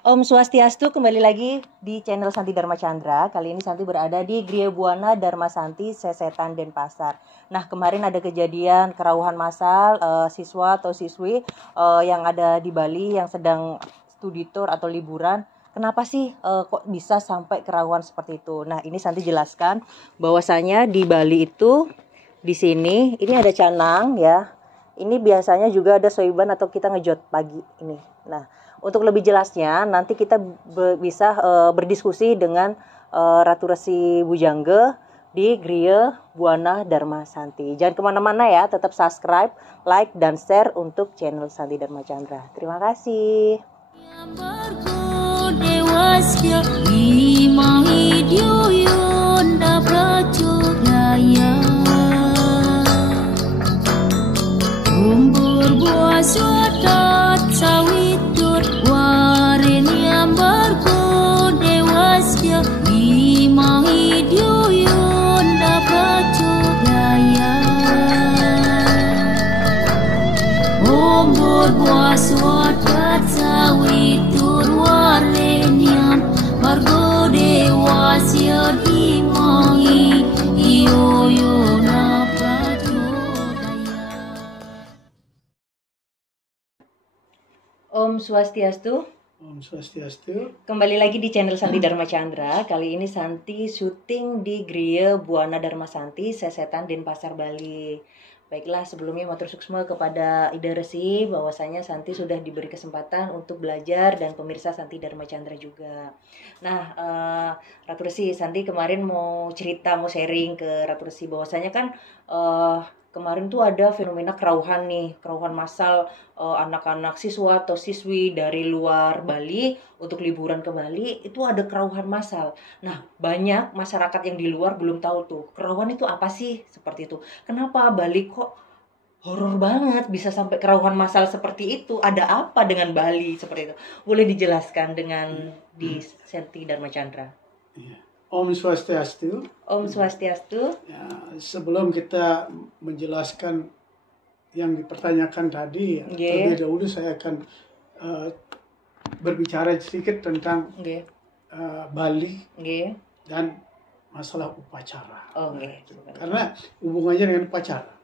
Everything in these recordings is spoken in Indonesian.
Om Swastiastu, kembali lagi di channel Santi Dharma Chandra. Kali ini Santi berada di Griya Buana Dharma Santi, Sesetan, Denpasar. Nah, kemarin ada kejadian kerauhan massal siswa atau siswi yang ada di Bali yang sedang studi tour atau liburan. Kenapa sih kok bisa sampai kerauhan seperti itu? Nah, ini Santi jelaskan bahwasanya di Bali itu di sini ini ada canang ya. Ini biasanya juga ada soiban atau kita ngejot pagi ini. Nah, untuk lebih jelasnya nanti kita bisa berdiskusi dengan Ratu Resi Bujangga di Griya Buana Dharma Santi. Jangan kemana-mana ya, tetap subscribe, like, dan share untuk channel Santi Dharma Chandra. Terima kasih. Om Swastiastu. Om Swastiastu. Kembali lagi di channel Santi Dharma Chandra. Kali ini Santi syuting di Griya Buana Dharma Santi, Sesetan, Denpasar, Bali. Baiklah, sebelumnya matur suksma kepada Ida Resi bahwasanya Santi sudah diberi kesempatan untuk belajar dan pemirsa Santi Dharma Chandra juga. Nah, Ratu Resi, Santi kemarin mau cerita, mau sharing ke Ratu Resi bahwasanya kan kemarin tuh ada fenomena kerauhan nih, kerauhan massal anak-anak siswa atau siswi dari luar Bali untuk liburan ke Bali, itu ada kerauhan massal. Nah, banyak masyarakat yang di luar belum tahu tuh, kerauhan itu apa sih, seperti itu. Kenapa Bali kok horor banget bisa sampai kerauhan massal seperti itu? Ada apa dengan Bali seperti itu? Boleh dijelaskan dengan di Santi Dharma Chandra? Ya. Om Swastiastu. Om Swastiastu. Ya, sebelum kita menjelaskan yang dipertanyakan tadi, terlebih dahulu saya akan berbicara sedikit tentang Bali dan masalah upacara. Karena hubungannya dengan upacara.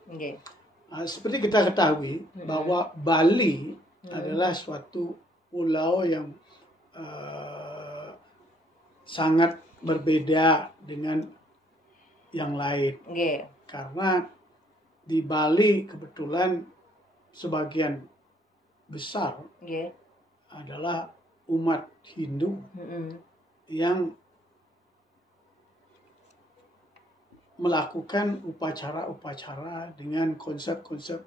Seperti kita ketahui bahwa Bali adalah suatu pulau yang sangat berbeda dengan yang lain. Karena di Bali kebetulan sebagian besar adalah umat Hindu yang melakukan upacara-upacara dengan konsep-konsep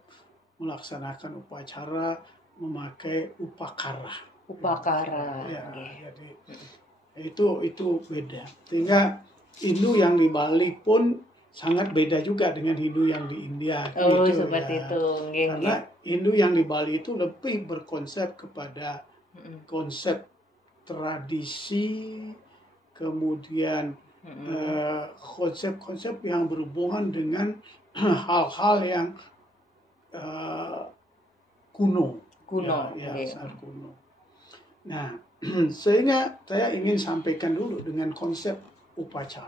melaksanakan upacara memakai upakara. Ya, jadi itu beda. Sehingga Hindu yang di Bali pun sangat beda juga dengan Hindu yang di India. Seperti itu. Karena Hindu yang di Bali itu lebih berkonsep kepada konsep tradisi, kemudian konsep-konsep yang berhubungan dengan hal-hal yang kuno. Sangat kuno. Nah, sehingga saya ingin sampaikan dulu dengan konsep upacara.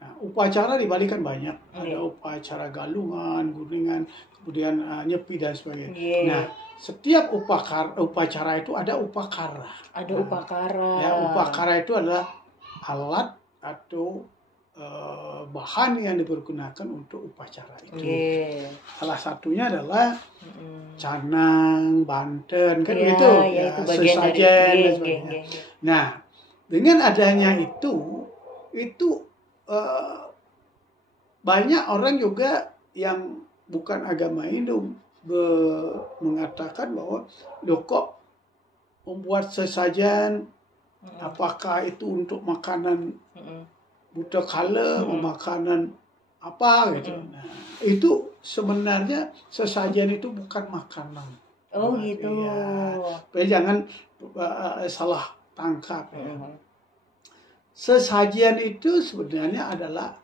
Nah, upacara di Bali kan banyak. Ada upacara galungan, guringan, kemudian nyepi dan sebagainya. Nah, setiap upacara itu ada upakara. Ya, upakara itu adalah alat atau bahan yang dipergunakan untuk upacara itu. Salah satunya adalah canang, banten, kan gitu. Itu bagian sesajen dari dan sebagainya. Nah, dengan adanya itu banyak orang juga yang bukan agama Hindu mengatakan bahwa kok membuat sesajen, apakah itu untuk makanan buta kala, makanan apa gitu. Nah, itu sebenarnya sesajen itu bukan makanan. Ya, jangan salah tangkap. Sesajen itu sebenarnya adalah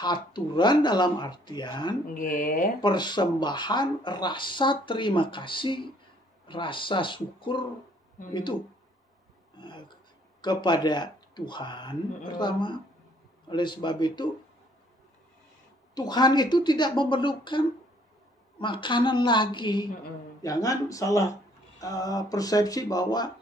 haturan dalam artian persembahan rasa terima kasih, rasa syukur itu kepada Tuhan pertama. Oleh sebab itu Tuhan itu tidak memerlukan makanan lagi. Jangan salah persepsi bahwa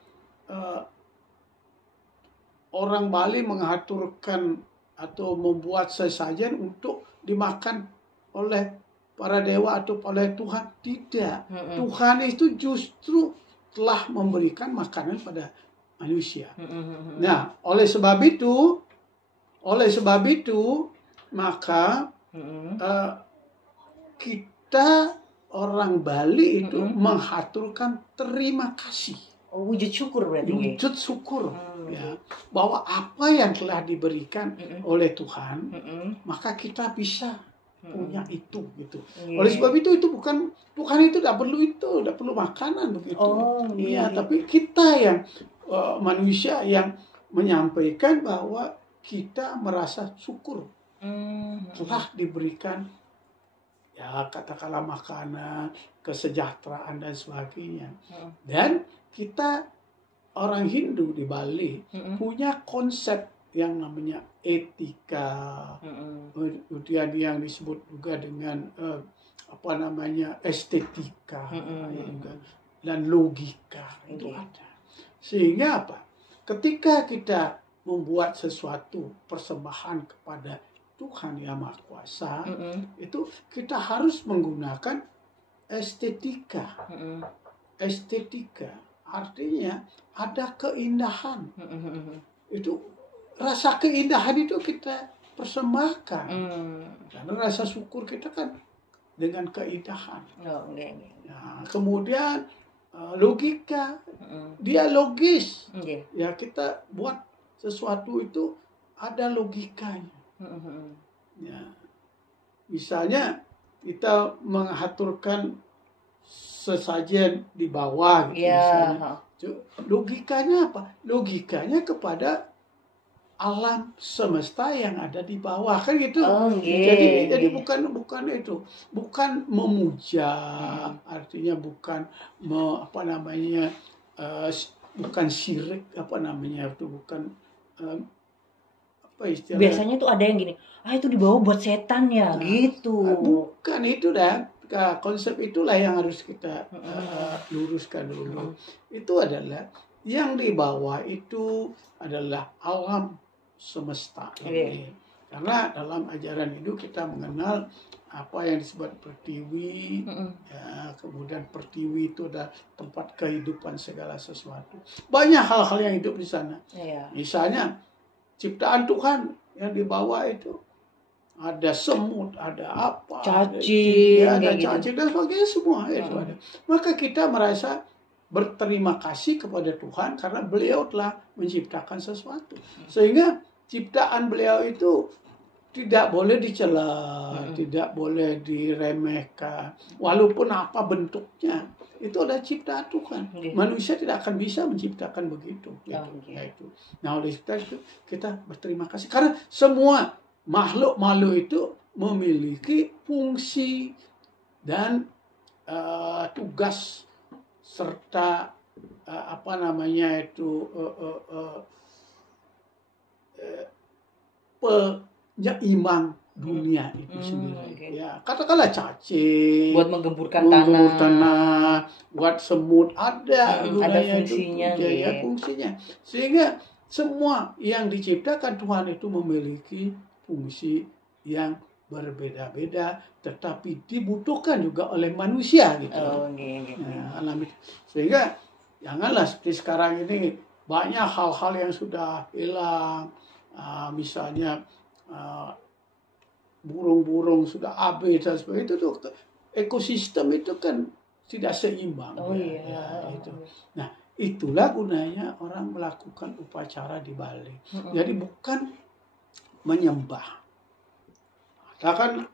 orang Bali mengaturkan atau membuat sesajen untuk dimakan oleh para dewa atau oleh Tuhan. Tidak. Tuhan itu justru telah memberikan makanan pada manusia. Nah, oleh sebab itu maka kita orang Bali itu menghaturkan terima kasih. Wujud syukur berarti. Wujud syukur ya, bahwa apa yang telah diberikan oleh Tuhan, maka kita bisa punya itu gitu. Oleh sebab itu bukan Tuhan itu tidak perlu makanan begitu. Iya, tapi kita yang manusia yang menyampaikan bahwa kita merasa syukur telah diberikan ya katakanlah makanan, kesejahteraan dan sebagainya. Dan kita orang Hindu di Bali punya konsep yang namanya etika, kemudian yang disebut juga dengan estetika dan logika itu ada. Sehingga apa? Ketika kita membuat sesuatu persembahan kepada Tuhan Yang Maha Kuasa, itu kita harus menggunakan estetika. Estetika artinya ada keindahan. Itu rasa keindahan itu kita persembahkan. Karena rasa syukur kita kan dengan keindahan. Nah, kemudian logika, dia logis. Ya, kita buat sesuatu itu ada logikanya. Ya, misalnya kita mengaturkan sesajen di bawah gitu, misalnya. Logikanya apa? Logikanya kepada alam semesta yang ada di bawah kan gitu. Jadi bukan itu, bukan memuja, artinya bukan bukan syirik bukan apa istilahnya. Biasanya tuh ada yang gini, itu dibawa buat setan ya, gitu. Bukan itu dah. Konsep itulah yang harus kita luruskan dulu. Itu adalah yang dibawa itu adalah alam semesta ini. Karena dalam ajaran Hindu kita mengenal apa yang disebut pertiwi, ya, kemudian pertiwi itu adalah tempat kehidupan segala sesuatu. Banyak hal-hal yang hidup di sana. Misalnya ciptaan Tuhan yang dibawa itu ada semut, ada apa, cacing, ada cacing dan sebagainya semua itu ada. Maka kita merasa berterima kasih kepada Tuhan karena beliau telah menciptakan sesuatu. Sehingga ciptaan beliau itu tidak boleh dicela, tidak boleh diremehkan. Walaupun apa bentuknya, itu adalah ciptaan Tuhan. Manusia tidak akan bisa menciptakan begitu. Gitu. Nah, oleh itu kita berterima kasih. Karena semua makhluk-makhluk itu memiliki fungsi dan tugas serta penyeimbang dunia itu sendiri. Ya, katakanlah cacing buat menggemburkan tanah, buat semut ada fungsinya, fungsinya. Sehingga semua yang diciptakan Tuhan itu memiliki fungsi yang berbeda-beda, tetapi dibutuhkan juga oleh manusia gitu. Sehingga janganlah seperti sekarang ini banyak hal-hal yang sudah hilang. Misalnya burung-burung sudah habis dan sebagainya, itu tuh ekosistem itu kan tidak seimbang. Itu. Nah, itulah gunanya orang melakukan upacara di Bali. Jadi bukan menyembah. Kan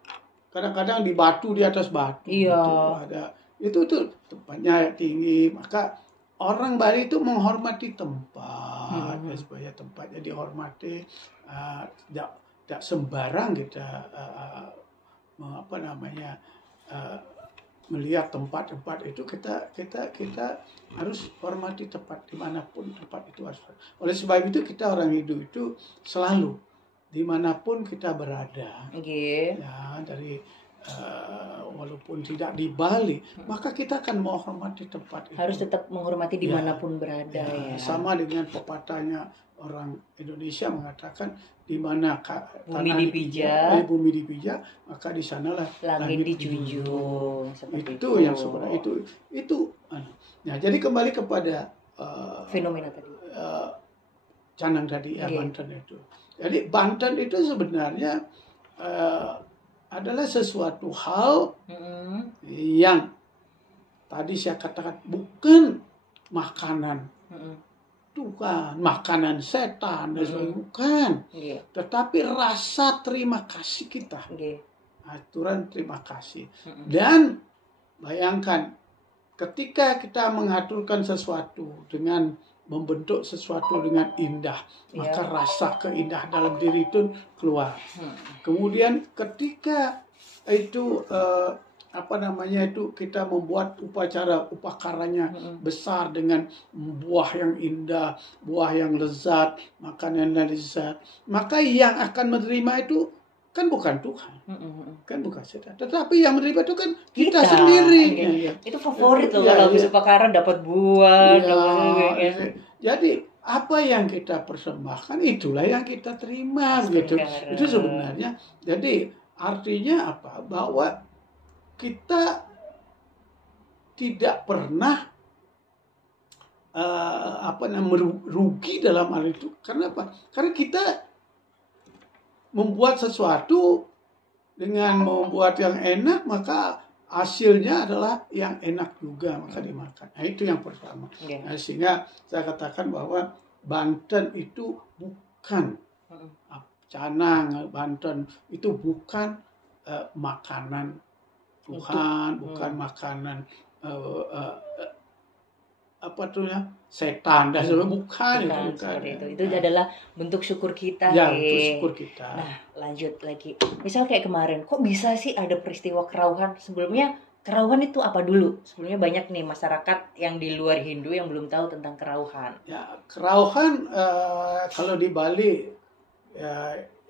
kadang-kadang di batu, di atas batu itu ada itu tempatnya tinggi, maka orang Bali itu menghormati tempat supaya tempatnya dihormati, tidak sembarang kita melihat tempat-tempat itu kita harus hormati tempat dimanapun tempat itu harus. Oleh sebab itu kita orang Hindu itu selalu dimanapun kita berada, ya dari walaupun tidak di Bali, maka kita akan menghormati tempat itu. Harus tetap menghormati dimanapun berada ya. Sama dengan pepatahnya orang Indonesia mengatakan di mana bumi dipijak, maka di sanalah langit dijunjung. Itu yang sebenarnya itu. Nah, jadi kembali kepada fenomena tadi. Canang tadi ya, Banten itu. Jadi Banten itu sebenarnya adalah sesuatu hal yang tadi saya katakan bukan makanan. Bukan makanan setan dan sebagainya, bukan. Tetapi rasa terima kasih kita. Aturan terima kasih. Dan bayangkan ketika kita mengaturkan sesuatu dengan membentuk sesuatu dengan indah, maka rasa keindahan dalam diri itu keluar. Kemudian ketika itu kita membuat upacaranya besar dengan buah yang indah, buah yang lezat, makanan yang lezat, maka yang akan menerima itu kan bukan Tuhan, kan bukan setan, tetapi yang menerima itu kan kita sendiri. Itu favorit loh kalau habis upacara dapat buah. Jadi apa yang kita persembahkan itulah yang kita terima gitu. Itu sebenarnya. Jadi artinya apa? Bahwa kita tidak pernah merugi dalam hal itu. Karena apa? Karena kita membuat sesuatu dengan membuat yang enak, maka hasilnya adalah yang enak juga, maka dimakan. Nah, itu yang pertama. Nah, sehingga saya katakan bahwa Banten itu bukan canang, Banten itu bukan makanan Tuhan, bukan makanan setan dan sebagainya, bukan. Itu adalah bentuk syukur kita. Bentuk syukur kita. Nah, lanjut lagi. Misal kayak kemarin, kok bisa sih ada peristiwa kerauhan? Sebelumnya kerauhan itu apa dulu? Sebelumnya banyak nih masyarakat yang di luar Hindu yang belum tahu tentang kerauhan. Ya, kerauhan kalau di Bali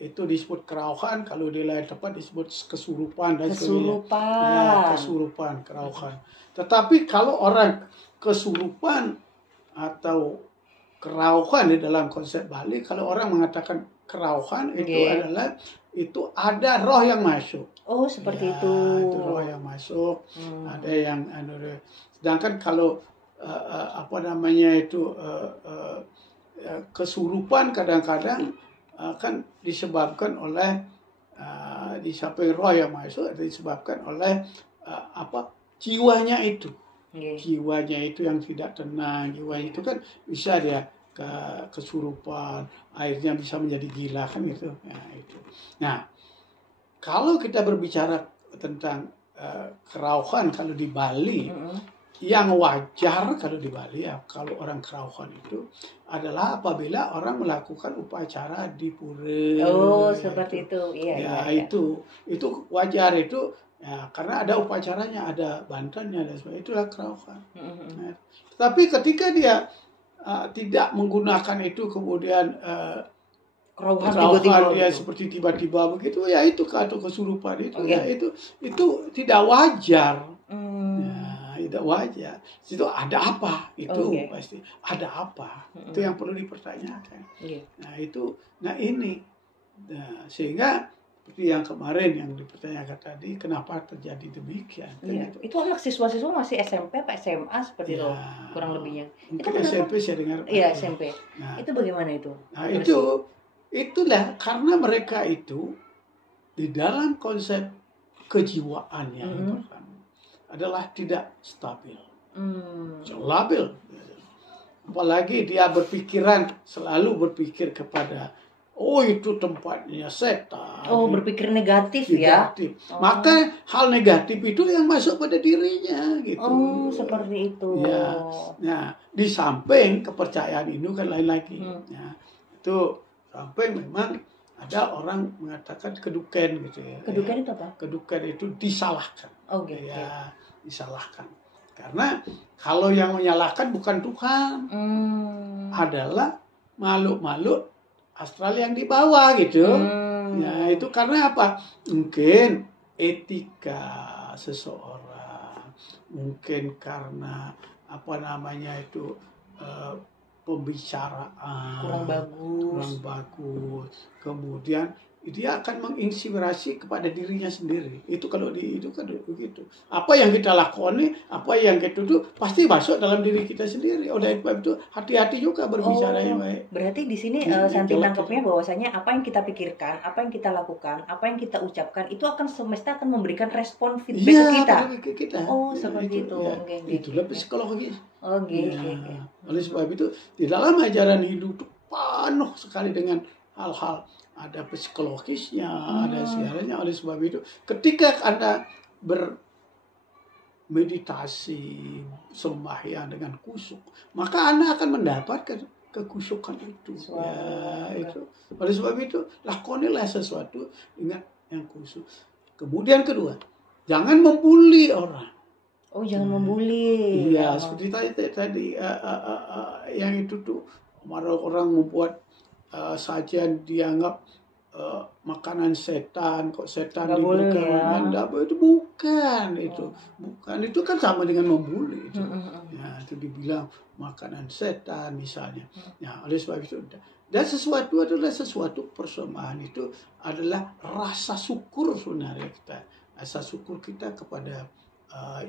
itu disebut kerauhan, kalau di lain tempat disebut kesurupan dan sebagainya. Kesurupan, kerauhan. Tetapi kalau orang kesurupan atau kerauhan di dalam konsep Bali, kalau orang mengatakan kerauhan itu adalah itu ada roh yang masuk. Oh, seperti itu. Itu roh yang masuk. Ada yang sedangkan kalau kesurupan kadang-kadang kan disebabkan oleh di samping roh yang masuk, disebabkan oleh jiwanya itu. Jiwanya itu yang tidak tenang, jiwanya itu kan bisa dia kesurupan, akhirnya bisa menjadi gila kan gitu. Nah, kalau kita berbicara tentang kerauhan kalau di Bali, yang wajar kalau di Bali ya, kalau orang kerauhan itu adalah apabila orang melakukan upacara di pura. Oh, seperti itu. Iya. Itu wajar itu. Ya, karena ada upacaranya, ada bantannya dan sebagainya, itulah kerauhan. Nah, tapi ketika dia tidak menggunakan itu, kemudian kerauhan dia seperti tiba-tiba begitu, ya itu atau kesurupan itu, ya itu tidak wajar. Ya, tidak wajar. Itu ada apa? Itu pasti ada apa? Itu yang perlu dipertanyakan. Nah ini, sehingga seperti yang kemarin yang dipertanyakan tadi, kenapa terjadi demikian? Gitu. Itu anak siswa-siswa masih SMP, Pak SMA seperti itu kurang lebihnya. Itu SMP saya dengar. Iya SMP. Nah, itu bagaimana itu? Nah itulah karena mereka itu di dalam konsep kejiwaan yang adalah tidak stabil, labil. Apalagi dia selalu berpikir kepada itu tempatnya setan. Berpikir negatif. Maka hal negatif itu yang masuk pada dirinya gitu. Seperti itu. Ya. Nah, di samping kepercayaan itu kan lain lagi. Ya, itu samping memang ada orang mengatakan keduken gitu ya. Keduken itu apa? Keduken itu disalahkan. Gitu. Ya, disalahkan. Karena kalau yang menyalahkan bukan Tuhan, adalah makhluk-makhluk astral yang di bawah gitu. Ya itu karena apa? Mungkin etika seseorang, mungkin karena apa namanya itu pembicaraan kurang bagus, kemudian dia akan menginspirasi kepada dirinya sendiri. Itu kalau itu kan begitu. Apa yang kita lakoni, apa yang kita itu pasti masuk dalam diri kita sendiri. Oleh sebab itu hati-hati juga berbicara yang baik. Berarti di sini Santi nangkepnya bahwasanya apa yang kita pikirkan, apa yang kita lakukan, apa yang kita ucapkan itu akan semesta akan memberikan respon feedback ke kita. Oh, seperti itu. Ya, itulah psikologi. Oleh sebab itu di dalam ajaran Hindu itu penuh sekali dengan hal-hal, ada psikologisnya, ada segalanya. Oleh sebab itu ketika Anda bermeditasi, sembahyang dengan kusyuk, maka Anda akan mendapatkan kekusyukan itu. Itu. Oleh sebab itu lakonilah sesuatu dengan yang khusyuk. Kemudian kedua, jangan membuli orang. Oh, jangan membuli. Iya, seperti tadi yang itu tuh orang membuat sajian dianggap makanan setan, kok setan dibuka, itu bukan itu kan sama dengan membuli itu. Ya, itu dibilang makanan setan misalnya. Ya, oleh sebab itu dan sesuatu adalah sesuatu persembahan itu adalah rasa syukur sebenarnya kita, rasa syukur kita kepada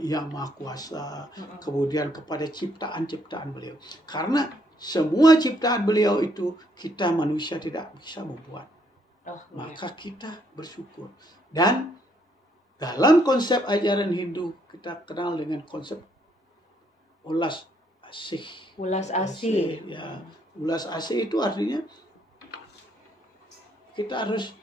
Yang Maha Kuasa, kemudian kepada ciptaan-ciptaan beliau. Karena semua ciptaan beliau itu kita manusia tidak bisa membuat. Maka kita bersyukur. Dan dalam konsep ajaran Hindu kita kenal dengan konsep ulas asih. Ulas asih. Ya, ulas asih itu artinya kita harus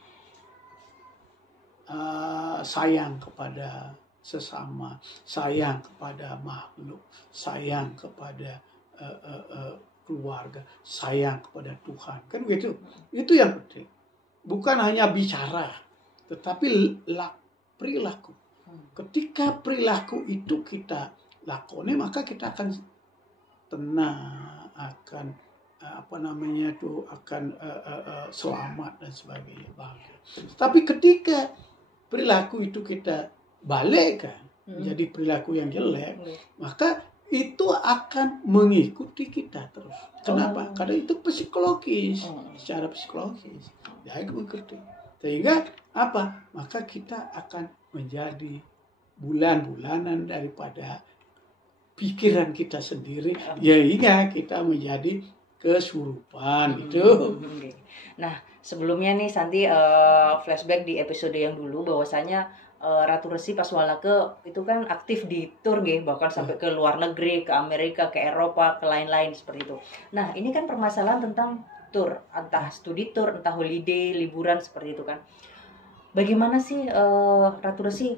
sayang kepada sesama, sayang kepada makhluk, sayang kepada keluarga, sayang kepada Tuhan. Kan begitu. Itu yang penting. Bukan hanya bicara, tetapi perilaku. Ketika perilaku itu kita lakoni, maka kita akan tenang, akan akan selamat dan sebagainya, bahagia. Tapi ketika perilaku itu kita balikkan menjadi perilaku yang jelek, maka itu akan mengikuti kita terus. Kenapa? Karena itu psikologis, secara psikologis. Ya, itu mengikuti. Sehingga apa? Maka kita akan menjadi bulan-bulanan daripada pikiran kita sendiri, hingga kita menjadi kesurupan gitu. Nah, sebelumnya nih Santi flashback di episode yang dulu bahwasanya Ratu Resi Paswalake itu kan aktif di tour bahkan sampai ke luar negeri, ke Amerika, ke Eropa, ke lain-lain seperti itu. Nah, ini kan permasalahan tentang tour, entah studi tour, entah holiday, liburan seperti itu kan. Bagaimana sih Ratu Resi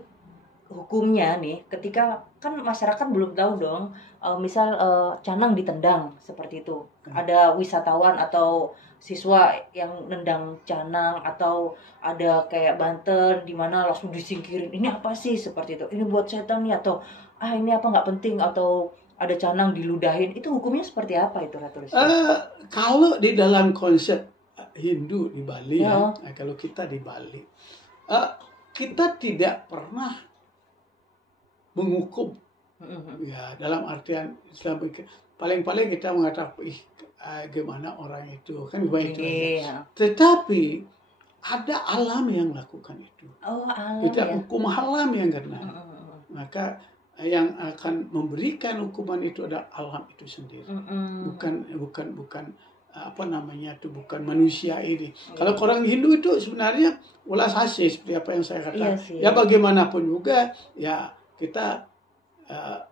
hukumnya nih ketika kan masyarakat belum tahu dong, misal canang ditendang seperti itu, ada wisatawan atau siswa yang nendang canang, atau ada kayak Banten di mana langsung disingkirin, ini apa sih seperti itu, ini buat setan nih, atau ini apa nggak penting, atau ada canang diludahin, itu hukumnya seperti apa itu Ratu Resi? Kalau di dalam konsep Hindu di Bali kalau kita di Bali kita tidak pernah menghukum, ya dalam artian paling-paling kita mengatakan gimana orang itu kan baik itu. Tetapi ada alam yang lakukan itu. Alam. Kita hukum alam yang kena. Maka yang akan memberikan hukuman itu adalah alam itu sendiri. Bukan bukan manusia ini. Kalau orang Hindu itu sebenarnya ulas asih seperti apa yang saya katakan. Ya bagaimanapun juga ya kita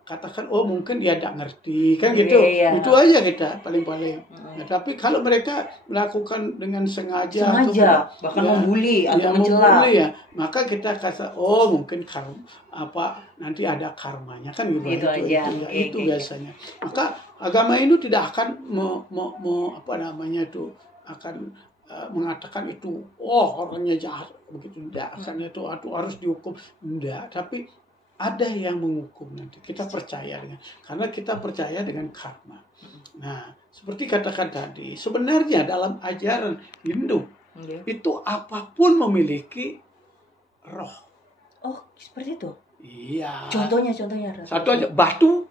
katakan mungkin dia tidak ngerti kan gitu. Itu aja kita paling-paling. Nah, tapi kalau mereka melakukan dengan sengaja bahkan membuli atau mencela, maka kita kata mungkin nanti ada karmanya kan gitu aja. Itu biasanya. Maka agama Hindu tidak akan akan mengatakan itu orangnya jahat begitu, tidak akan itu harus dihukum, tidak. Tapi ada yang menghukum nanti. Kita percaya karena kita percaya dengan karma. Nah, seperti katakan tadi, sebenarnya dalam ajaran Hindu itu apapun memiliki roh. Oh, seperti itu. Iya. Contohnya. Satu aja, batu.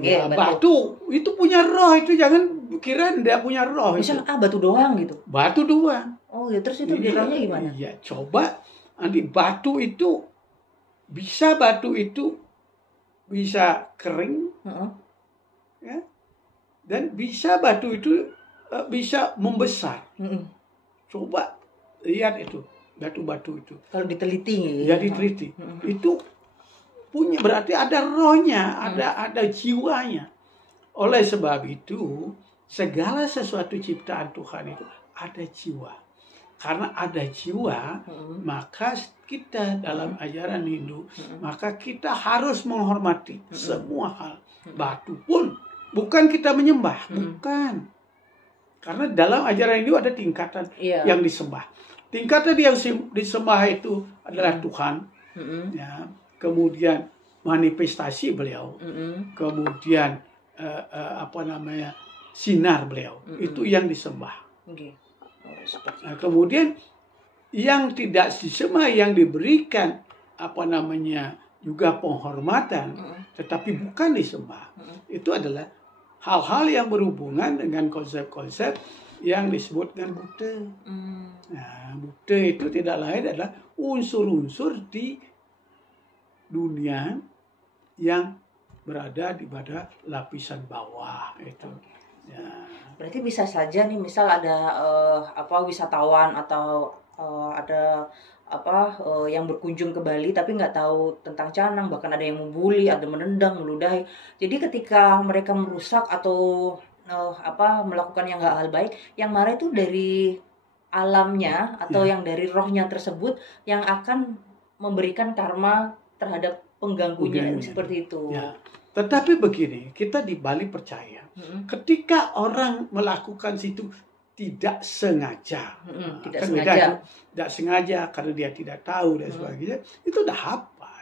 Ya, batu itu punya roh, itu jangan kira dia punya roh. Misalnya batu doang gitu. Batu doang. Oh ya, terus itu rohnya gimana? Iya, coba nanti batu itu bisa kering, ya, dan bisa batu itu bisa membesar. Coba lihat itu batu-batu itu. Kalau diteliti. Ya diteliti. Itu punya berarti ada rohnya, ada jiwanya. Oleh sebab itu, segala sesuatu ciptaan Tuhan itu ada jiwa. Karena ada jiwa, maka kita dalam ajaran Hindu, maka kita harus menghormati semua hal. Batu pun bukan kita menyembah, bukan. Karena dalam ajaran Hindu ada tingkatan yang disembah. Tingkatan yang disembah itu adalah Tuhan, ya. Kemudian manifestasi beliau, kemudian sinar beliau, itu yang disembah. Nah, kemudian yang tidak disembah, yang diberikan juga penghormatan, tetapi bukan disembah, itu adalah hal-hal yang berhubungan dengan konsep-konsep yang disebut dengan Buddha. Nah, Buddha itu tidak lain adalah unsur-unsur di dunia yang berada pada lapisan bawah itu. Ya. Berarti bisa saja nih, misal ada wisatawan atau ada yang berkunjung ke Bali tapi nggak tahu tentang canang, bahkan ada yang membuli, ada menendang, meludahi. Jadi ketika mereka merusak atau melakukan yang nggak hal baik, yang marah itu dari alamnya atau yang dari rohnya tersebut yang akan memberikan karma terhadap pengganggunya. Seperti itu. Ya. Tetapi begini, kita di Bali percaya, ketika orang melakukan situ tidak sengaja, tidak sengaja karena dia tidak tahu dan sebagainya, itu udah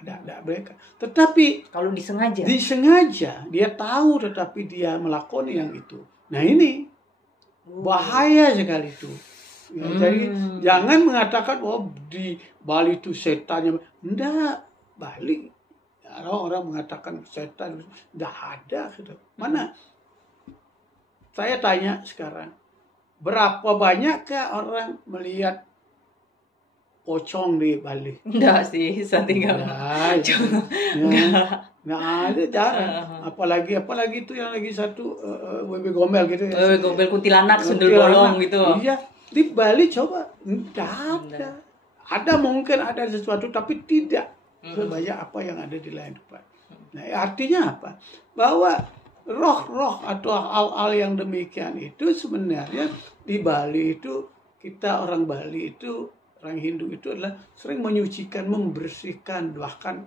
tidak mereka. Tetapi kalau disengaja, dia tahu tetapi dia melakukan yang itu. Nah ini bahaya sekali itu. Ya, jadi jangan mengatakan di Bali itu setannya. Enggak, Bali orang mengatakan setan, enggak ada gitu. Mana? Saya tanya sekarang, berapa banyakkah orang melihat pocong di Bali? Enggak sih, enggak ada, jarang. Apalagi itu yang lagi satu WB Gombel gitu ya. WB Gombel kuntilanak sundel bolong gitu. Iya, di Bali coba enggak ada. Ada mungkin ada sesuatu tapi tidak sebanyak apa yang ada di lain tempat. Nah, artinya apa? Bahwa roh-roh atau hal-hal yang demikian itu sebenarnya di Bali itu, kita orang Bali itu, orang Hindu itu adalah sering menyucikan, membersihkan, bahkan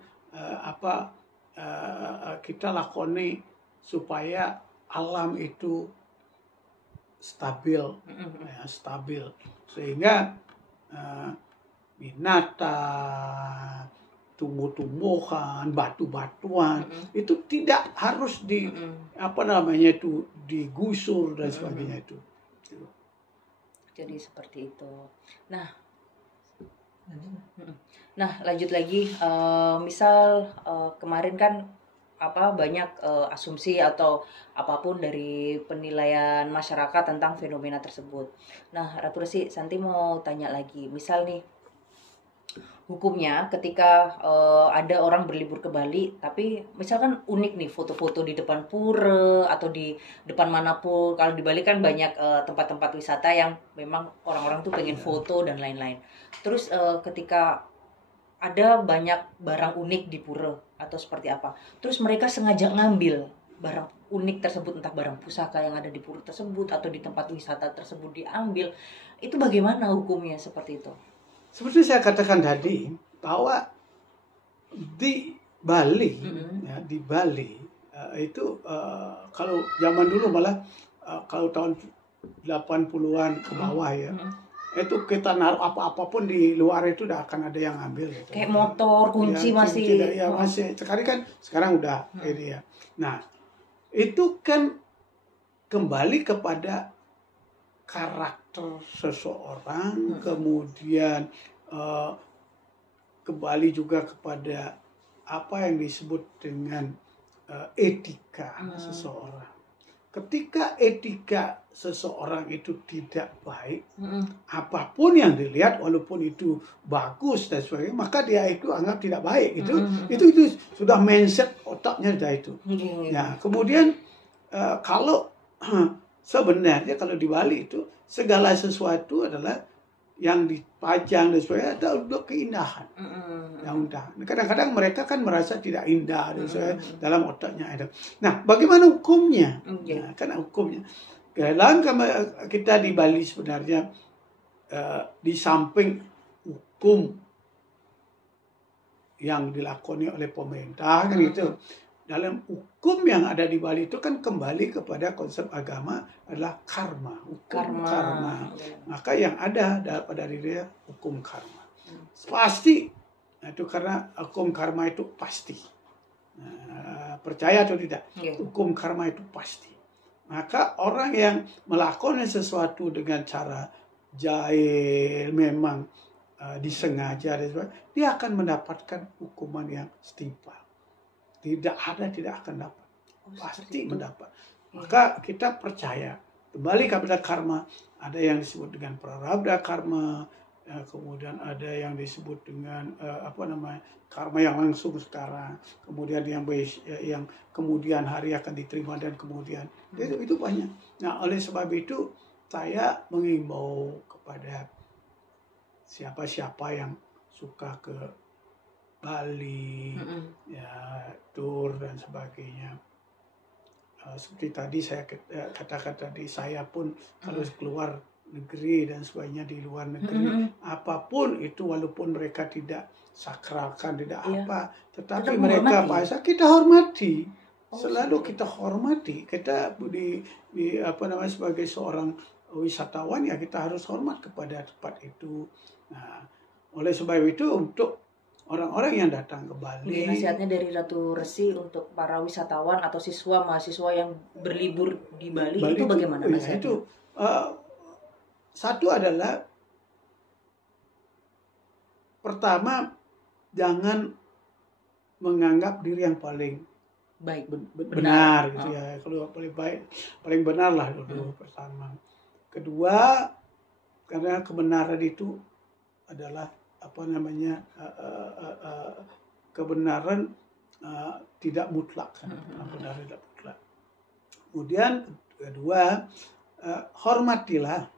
kita lakoni supaya alam itu stabil, sehingga binatang, tumbuh-tumbuhan, batu-batuan itu tidak harus digusur dan sebagainya itu. Jadi seperti itu. Nah, lanjut lagi, misal kemarin kan banyak asumsi atau apapun dari penilaian masyarakat tentang fenomena tersebut. Nah, Ratu Resi, Santi mau tanya lagi, misal nih, hukumnya ketika ada orang berlibur ke Bali, tapi misalkan unik nih foto-foto di depan pura atau di depan manapun. Kalau di Bali kan banyak tempat-tempat wisata yang memang orang-orang tuh pengen foto dan lain-lain. Terus ketika ada banyak barang unik di pura atau seperti apa, terus mereka sengaja ngambil barang unik tersebut, entah barang pusaka yang ada di pura tersebut atau di tempat wisata tersebut diambil, itu bagaimana hukumnya seperti itu? Seperti saya katakan tadi, bahwa di Bali, di Bali itu kalau zaman dulu malah kalau tahun 80-an ke bawah ya, itu kita naruh apa-apapun di luar itu udah akan ada yang ambil gitu. Kayak motor, kunci ya, masih. Ya masih. Sekarang udah ini ya. Nah, itu kan kembali kepada karakter seseorang, kemudian kembali juga kepada apa yang disebut dengan etika seseorang. Ketika etika seseorang itu tidak baik, apapun yang dilihat walaupun itu bagus dan sebagainya, maka dia itu anggap tidak baik. Itu sudah mindset otaknya sudah itu. Ya, kemudian kalau sebenarnya kalau di Bali itu segala sesuatu adalah yang dipajang dan sebagainya ada untuk keindahan. Yang indah. Kadang-kadang mereka kan merasa tidak indah dan sebagainya dalam otaknya ada. Nah, bagaimana hukumnya? Nah, kan hukumnya. Dalam kita di Bali sebenarnya di samping hukum yang dilakoni oleh pemerintah kan itu. Dalam hukum yang ada di Bali itu kan kembali kepada konsep agama adalah karma, hukum karma. Maka yang ada pada dirinya hukum karma. Pasti, itu karena hukum karma itu pasti. Percaya atau tidak, hukum karma itu pasti. Maka orang yang melakukan sesuatu dengan cara jahil, memang disengaja, dia akan mendapatkan hukuman yang setimpal. Tidak akan dapat. Pasti mendapat. Maka kita percaya. Kembali kepada karma. Ada yang disebut dengan prarabdha karma. Kemudian ada yang disebut dengan karma yang langsung sekarang. Kemudian yang kemudian hari akan diterima dan kemudian. Itu banyak. Nah, oleh sebab itu saya mengimbau kepada siapa-siapa yang suka ke Bali, ya, tur dan sebagainya. Seperti tadi saya katakan tadi, saya pun kalau keluar negeri dan sebagainya di luar negeri, apapun itu walaupun mereka tidak sakralkan, tidak tetapi mereka bahasa kita hormati. Selalu kita hormati. Kita sebagai seorang wisatawan ya kita harus hormat kepada tempat itu. Nah, oleh sebab itu untuk orang-orang yang datang ke Bali. Nasihatnya dari Ratu Resi untuk para wisatawan atau mahasiswa yang berlibur di Bali itu bagaimana nasihatnya? Itu satu adalah pertama jangan menganggap diri yang paling baik, benar gitu ya. Kalau paling benar lah dulu pertama. Kedua, karena kebenaran itu adalah kebenaran tidak mutlak kan? Kebenaran tidak mutlak. Kemudian kedua, hormatilah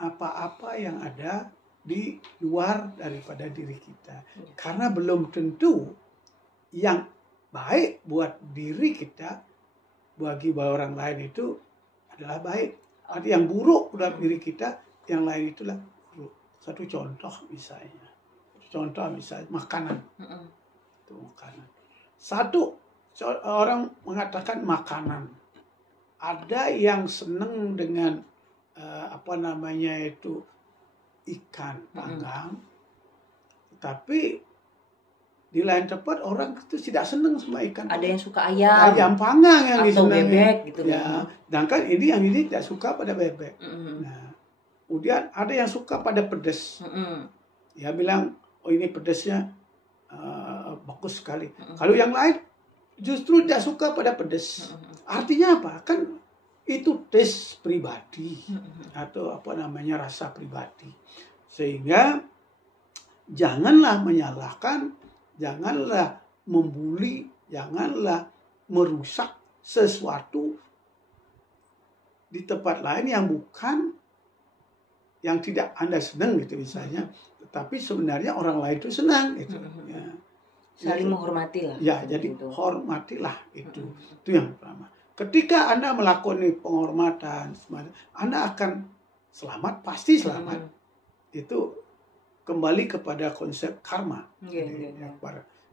apa-apa yang ada di luar daripada diri kita, karena belum tentu yang baik buat diri kita bagi orang lain itu adalah baik. Ada yang buruk buat diri kita, yang lain itulah. Satu contoh misalnya makanan. Itu makanan. Satu orang mengatakan makanan. Ada yang senang dengan ikan panggang. Tapi di lain tempat orang itu tidak senang sama ikan. Ada yang suka ayam panggang yang atau bebek gitu ya. Sedangkan yang ini tidak suka pada bebek. Nah, kemudian ada yang suka pada pedas. Ya bilang, oh ini pedasnya bagus sekali. Kalau yang lain justru tidak suka pada pedas. Artinya apa? Kan itu tes pribadi atau rasa pribadi. Sehingga janganlah menyalahkan, janganlah membuli, janganlah merusak sesuatu di tempat lain yang tidak Anda senang gitu misalnya, tetapi sebenarnya orang lain itu senang gitu. Ya. Saling menghormati lah. Ya, jadi gitu. Hormatilah itu. Itu yang pertama. Ketika Anda melakukan penghormatan, Anda akan selamat, pasti selamat. Itu kembali kepada konsep karma.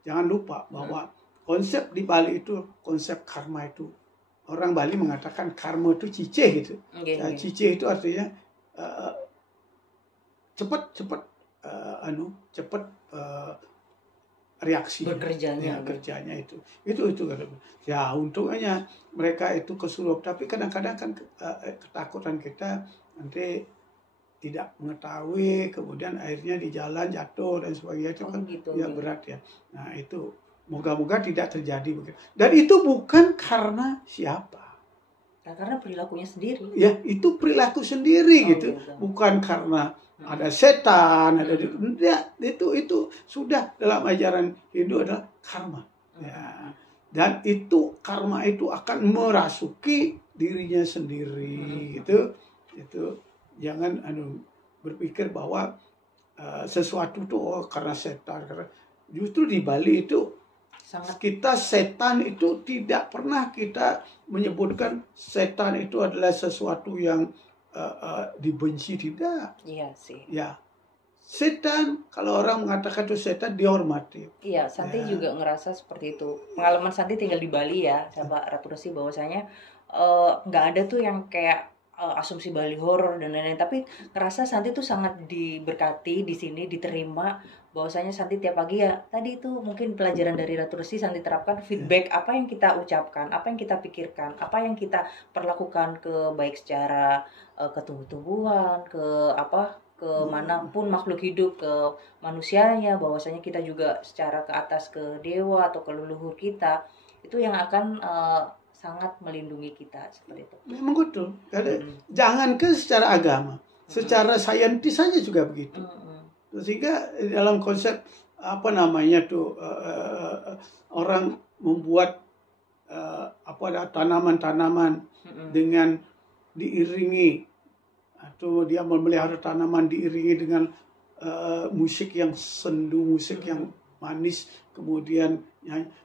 Jangan lupa bahwa konsep di Bali itu, konsep karma itu, orang Bali mengatakan karma itu cicih gitu. Cicih itu artinya cepat reaksi bekerjanya kerjanya itu ya. Untungnya mereka itu kesurup, tapi kadang-kadang kan ketakutan kita nanti tidak mengetahui, kemudian akhirnya di jalan jatuh dan sebagainya, itu kan gitu, ya berat ya. Nah itu moga-moga tidak terjadi begitu. Dan itu bukan karena siapa. Nah, karena perilakunya sendiri. Ya, itu perilaku sendiri gitu. Bukan karena ada setan, ada itu sudah dalam ajaran Hindu adalah karma. Ya. Dan itu karma itu akan merasuki dirinya sendiri gitu. Itu jangan berpikir bahwa sesuatu tuh karena setan. Justru di Bali itu kita setan itu tidak pernah kita menyebutkan setan itu adalah sesuatu yang dibenci, tidak. Iya sih. Ya, setan, kalau orang mengatakan itu setan, dihormati. Iya, Santi juga ngerasa seperti itu. Pengalaman Santi tinggal di Bali ya, sahabat Ratu Resi, bahwasanya nggak ada tuh yang kayak asumsi Bali horor dan lain-lain, tapi ngerasa Santi tuh sangat diberkati di sini, diterima, bahwasanya Santi tiap pagi ya tadi itu mungkin pelajaran dari Ratu Resi Santi terapkan, feedback apa yang kita ucapkan, apa yang kita pikirkan, apa yang kita perlakukan ke baik secara ke tubuh-tubuhan, ke manapun makhluk hidup, ke manusianya, bahwasanya kita juga secara ke atas ke dewa atau ke leluhur kita, itu yang akan sangat melindungi kita seperti itu. Memang betul. Jangan ke secara agama, secara saintis saja juga begitu. Sehingga dalam konsep orang membuat tanaman-tanaman dengan diiringi, atau dia memelihara tanaman diiringi dengan musik yang sendu, musik yang manis, kemudian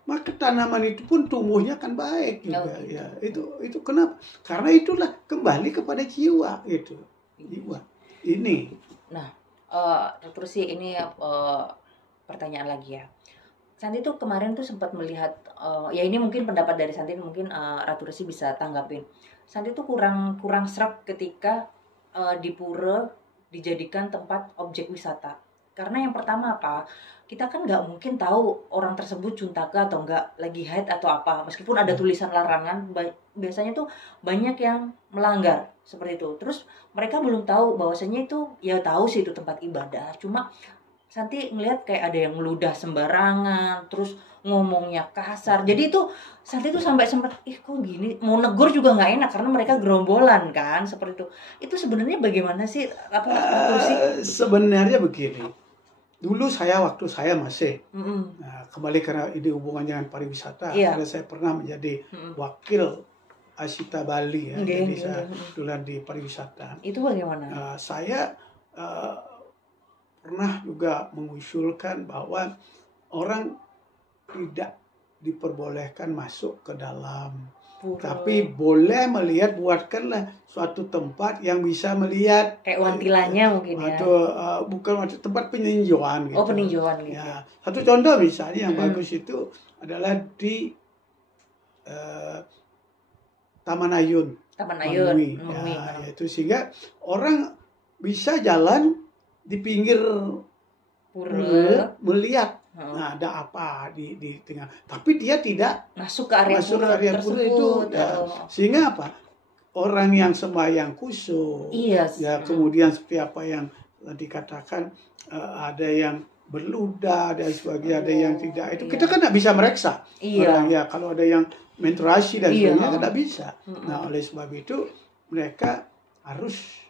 maka tanaman itu pun tumbuhnya kan baik juga. Ya, itu kenapa? Karena itulah kembali kepada jiwa itu. Jiwa. Ini. Nah, terus sih ini pertanyaan lagi ya. Santi tuh kemarin tuh sempat melihat, ya ini mungkin pendapat dari Santi, mungkin Ratu Resi bisa tanggapin. Santi tuh kurang sreg ketika di pura dijadikan tempat objek wisata. Karena yang pertama apa? Kita kan nggak mungkin tahu orang tersebut cuntaka atau nggak, lagi haid atau apa. Meskipun ada tulisan larangan, biasanya tuh banyak yang melanggar seperti itu. Terus mereka belum tahu bahwasanya itu, ya tahu sih itu tempat ibadah. Cuma Santi ngelihat kayak ada yang meludah sembarangan, terus ngomongnya kasar. Jadi itu Santi tuh sampai sempat, kok gini, mau negur juga nggak enak karena mereka gerombolan kan, seperti itu. Itu sebenarnya bagaimana sih? Sebenarnya begini. Dulu waktu saya masih, kembali karena ini hubungan dengan pariwisata, karena saya pernah menjadi wakil Asita Bali ya, jadi saya kebetulan di pariwisata. Itu bagaimana? Saya pernah juga mengusulkan bahwa orang tidak diperbolehkan masuk ke dalam, tapi boleh melihat, buatkanlah suatu tempat yang bisa melihat kayak wantilannya mungkin ya, atau bukan tempat peninjauan gitu. Peninjauan gitu ya. Satu contoh misalnya yang bagus itu adalah di Taman Ayun Mangui. Ya, itu sehingga orang bisa jalan di pinggir pura melihat ada apa di tengah, tapi dia tidak masuk ke area pura itu ya. Sehingga apa, orang yang sembahyang khusyuk ya, kemudian seperti apa yang dikatakan, ada yang berludah dan sebagainya, ada yang tidak, itu kita kan tidak bisa mereksa orang ya, kalau ada yang menstruasi dan sebagainya kan tidak bisa. Nah, oleh sebab itu mereka harus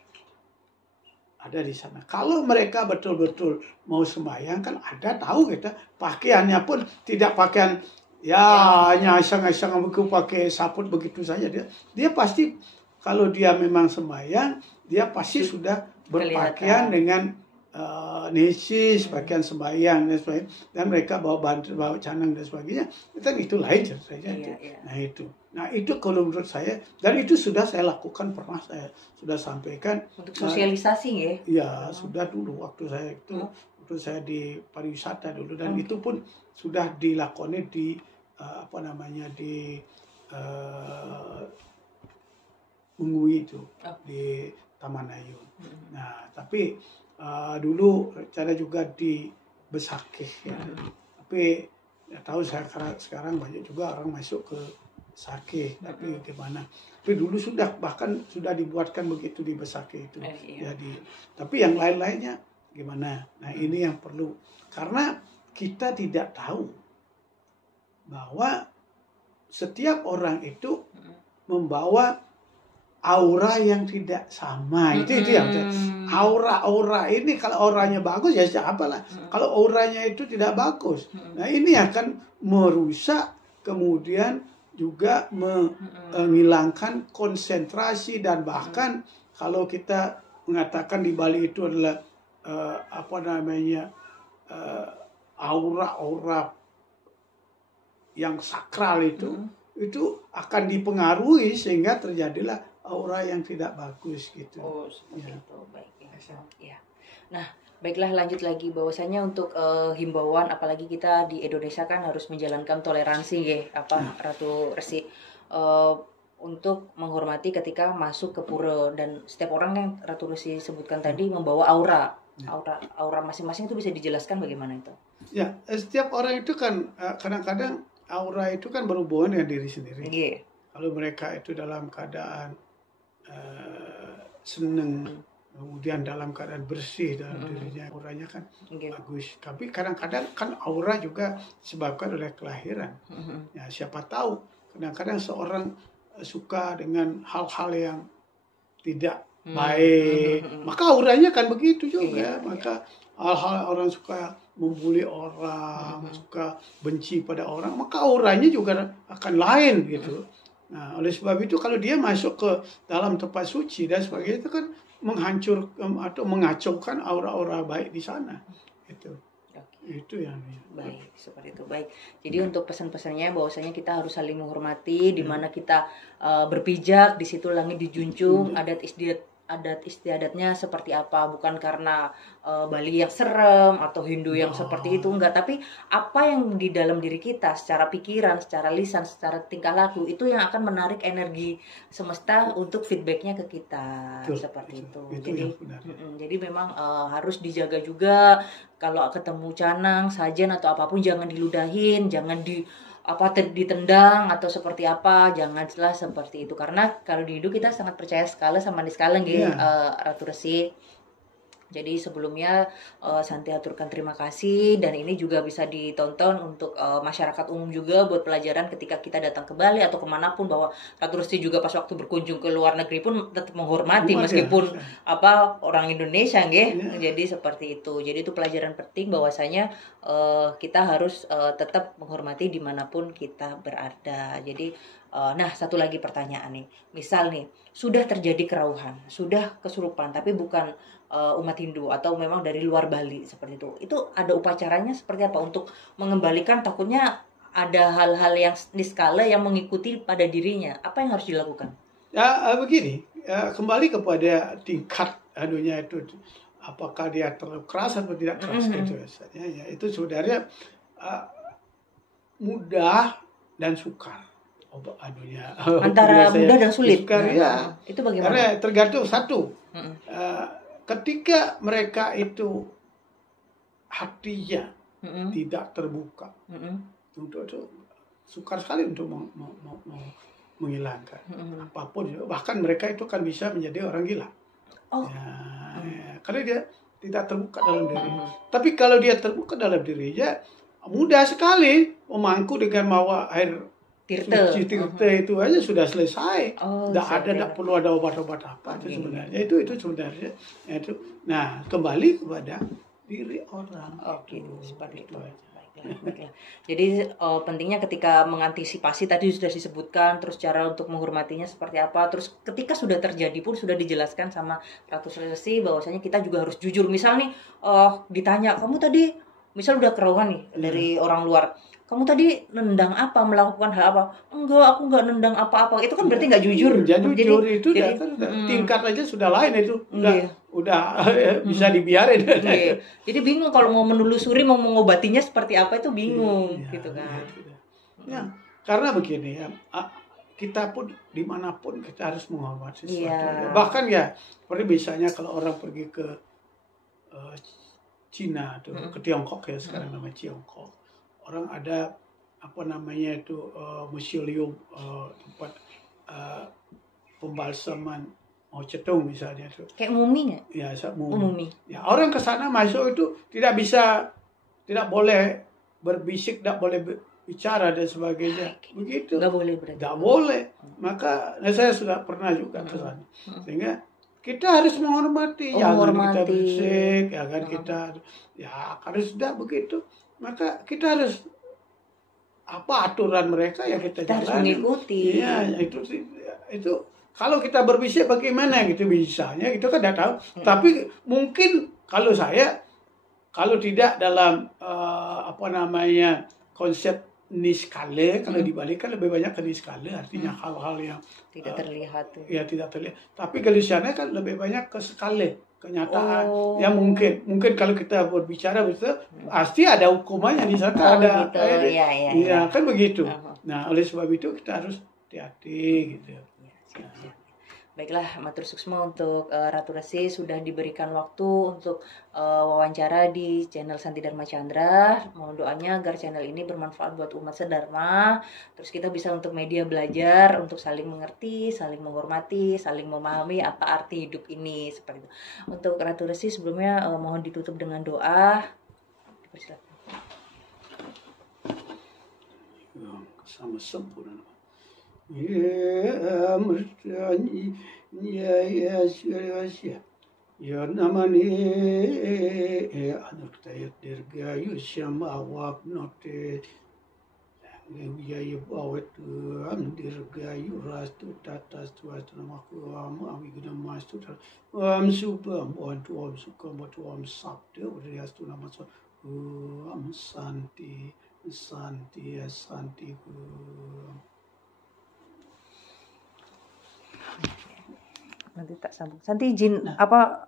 ada di sana. Kalau mereka betul-betul mau sembahyang, kan ada tahu kita pakaiannya pun tidak pakaian hanya asang-asang pakai saput begitu saja. Dia pasti, kalau dia memang sembahyang, dia pasti sudah berpakaian dengan nesis, pakaian sembahyang dan sebagainya, dan mereka bawa canang dan sebagainya. Itu lain saja. Nah itu kalau menurut saya, dan itu sudah saya lakukan, pernah saya sudah sampaikan untuk sosialisasi ya. Iya, sudah dulu waktu saya itu, waktu saya di pariwisata dulu, dan itu pun sudah dilakoni di di Mengui itu, di Taman Ayun. Nah, tapi dulu cara juga di Besakih ya. Tapi ya tahu saya sekarang banyak juga orang masuk ke Besakih, tapi gimana? Tapi dulu bahkan sudah dibuatkan begitu di Besakih itu. Iya. Jadi, tapi yang lain-lainnya gimana? Nah ini yang perlu, karena kita tidak tahu bahwa setiap orang itu membawa aura yang tidak sama. Itu yang aura ini, kalau auranya bagus ya siapa lah. Kalau auranya itu tidak bagus, nah ini akan merusak, kemudian juga menghilangkan konsentrasi, dan bahkan kalau kita mengatakan di Bali itu adalah aura-aura yang sakral itu akan dipengaruhi sehingga terjadilah aura yang tidak bagus gitu. Oh, seperti itu. Baik ya. Ya. Nah, baiklah, lanjut lagi bahwasanya untuk himbauan, apalagi kita di Indonesia kan harus menjalankan toleransi ya, Ratu Resi, untuk menghormati ketika masuk ke pura, dan setiap orang yang Ratu Resi sebutkan tadi membawa aura. Aura masing-masing itu bisa dijelaskan bagaimana itu? Ya, setiap orang itu kan kadang-kadang aura itu kan berhubungan dengan diri sendiri. Yeah. Kalau mereka itu dalam keadaan senang, kemudian dalam keadaan bersih dalam dirinya, auranya kan bagus. Tapi kadang-kadang kan aura juga disebabkan oleh kelahiran. Ya, siapa tahu kadang-kadang seorang suka dengan hal-hal yang tidak baik, maka auranya kan begitu juga. Maka hal-hal orang suka membuli orang, suka benci pada orang, maka auranya juga akan lain gitu. Nah, oleh sebab itu kalau dia masuk ke dalam tempat suci dan sebagainya, itu kan menghancurkan atau mengacaukan aura-aura baik di sana. Itu yang baik, seperti itu. Baik. Jadi untuk pesan-pesannya bahwasanya kita harus saling menghormati, di mana kita berpijak, di situ langit dijunjung, adat istiadatnya seperti apa, bukan karena Bali yang serem atau Hindu yang seperti itu, enggak, tapi apa yang di dalam diri kita secara pikiran, secara lisan, secara tingkah laku, itu yang akan menarik energi semesta untuk feedbacknya ke kita. Seperti itu. Jadi memang harus dijaga juga. Kalau ketemu canang, sajen atau apapun jangan diludahin, jangan ditendang atau seperti apa, janganlah seperti itu, karena kalau di Hindu kita sangat percaya sekali sama diskala Ratu Resi. Jadi sebelumnya Santi aturkan terima kasih, dan ini juga bisa ditonton untuk masyarakat umum juga buat pelajaran ketika kita datang ke Bali atau kemanapun, bahwa Ratu Resi juga pas waktu berkunjung ke luar negeri pun tetap menghormati meskipun orang Indonesia Jadi seperti itu. Jadi itu pelajaran penting bahwasanya kita harus tetap menghormati dimanapun kita berada. Jadi nah, satu lagi pertanyaan nih. Misal nih, sudah terjadi kerauhan, sudah kesurupan, tapi bukan umat Hindu atau memang dari luar Bali seperti itu. Itu ada upacaranya seperti apa untuk mengembalikan? Takutnya ada hal-hal yang niskala yang mengikuti pada dirinya. Apa yang harus dilakukan? Ya begini, kembali kepada tingkat anunya itu, apakah dia terlalu keras atau tidak keras gitu ya. Itu sebenarnya mudah dan sukar. Antara mudah dan sulit. Sukar, ya. Itu bagaimana? Karena tergantung satu. Ketika mereka itu hatinya tidak terbuka, untuk itu sukar sekali untuk menghilangkan apapun. Bahkan mereka itu kan bisa menjadi orang gila. Karena dia tidak terbuka dalam dirinya. Tapi kalau dia terbuka dalam dirinya, mudah sekali memangku dengan bawa air tirta itu aja sudah selesai. Tidak perlu ada obat-obat apa itu sebenarnya. Itu sebenarnya itu. Nah, kembali kepada diri orang. Seperti itu. Baiklah. Jadi pentingnya ketika mengantisipasi tadi sudah disebutkan, terus cara untuk menghormatinya seperti apa, terus ketika sudah terjadi pun sudah dijelaskan sama Ratu Resi bahwasanya kita juga harus jujur. Misal nih ditanya, kamu tadi misal udah kerauhan nih dari orang luar, kamu tadi nendang apa, melakukan hal apa? Enggak, aku enggak nendang apa-apa. Itu kan berarti enggak jujur. Jujur itu tingkat aja sudah lain itu. Udah bisa dibiarin. Jadi bingung kalau mau menelusuri, mau mengobatinya seperti apa, itu bingung gitu kan. Ya, karena begini ya, kita pun dimanapun kita harus menghormati sesuatu. Bahkan ya, seperti misalnya kalau orang pergi ke Cina tuh ke Tiongkok ya sekarang nama Tiongkok. Orang ada apa namanya itu museum tempat pembalsaman Mao Zedong misalnya tuh. Kayak mumi nggak? Ya, mumi. Ya, orang ke sana masuk itu tidak boleh berbisik, tidak boleh bicara dan sebagainya. Begitu. Nggak boleh berarti. Nggak boleh. Maka saya sudah pernah juga ke sana. Sehingga kita harus menghormati, jangan kita berisik, ya kan kita harus tidak begitu. Maka kita harus apa aturan mereka ya kita harus mengikuti. Iya, itu kalau kita berbisik bagaimana gitu bisanya itu kan tidak tahu. Tapi mungkin kalau tidak dalam apa namanya konsep niskale, kalau dibalikkan lebih banyak ke niskale, artinya hal-hal yang tidak terlihat. Ya tidak terlihat. Tapi kalau di sana kan lebih banyak ke skale, kenyataan. Ya mungkin kalau kita berbicara begitu, pasti ada hukumannya di sana ada. Gitu. Iya, kan begitu. Nah, oleh sebab itu kita harus hati-hati gitu. Baiklah, matur suksma untuk Ratu Resi sudah diberikan waktu untuk wawancara di channel Santi Dharma Chandra. Mohon doanya agar channel ini bermanfaat buat umat sedharma. Terus kita bisa untuk media belajar, untuk saling mengerti, saling menghormati, saling memahami apa arti hidup ini seperti itu. Untuk Ratu Resi sebelumnya mohon ditutup dengan doa. Persilakan. Sama sempurna. Ya mertani ya syarasya ya namani anak tayat dirgayu syamawab note ya bawet am dirgayu rastu tatas tuas namaku am guna mastu am subam bontu am sukam bontu am sabde uriastu namaso am santi Nanti tak sambung. Santi izin apa